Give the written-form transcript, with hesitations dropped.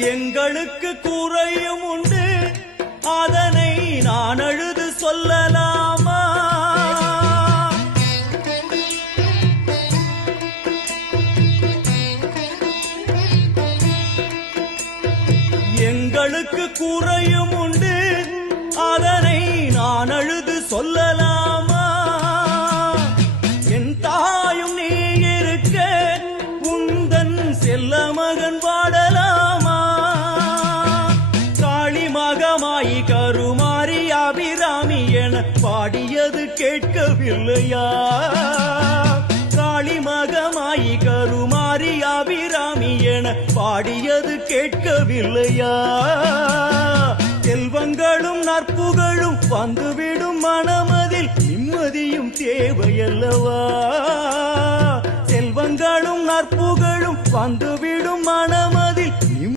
எங்களுக்கு குறையும் உண்டு, அதனை நான் அழுது சொல்லலாமா? எங்களுக்கு குறையும் உண்டு, அதனை நான் அழுது சொல்லலாமா? என் தாயும் நீ இருக்க உந்தன் செல்ல மகன் பாடலாமா? காளி மகமாயி கருமாரி அபிராமி என பாடியது கேட்கவில்லையா? காளி மகமாயி கருமாரி அபிராமி என பாடியது கேட்கவில்லையா? செல்வங்களும் நற்புகழும் வந்துவிடும் மனமதில் நிம்மதியும் தேவையல்லவா? செல்வங்களும் நற்புகழும் வந்துவிடும் மனமதில்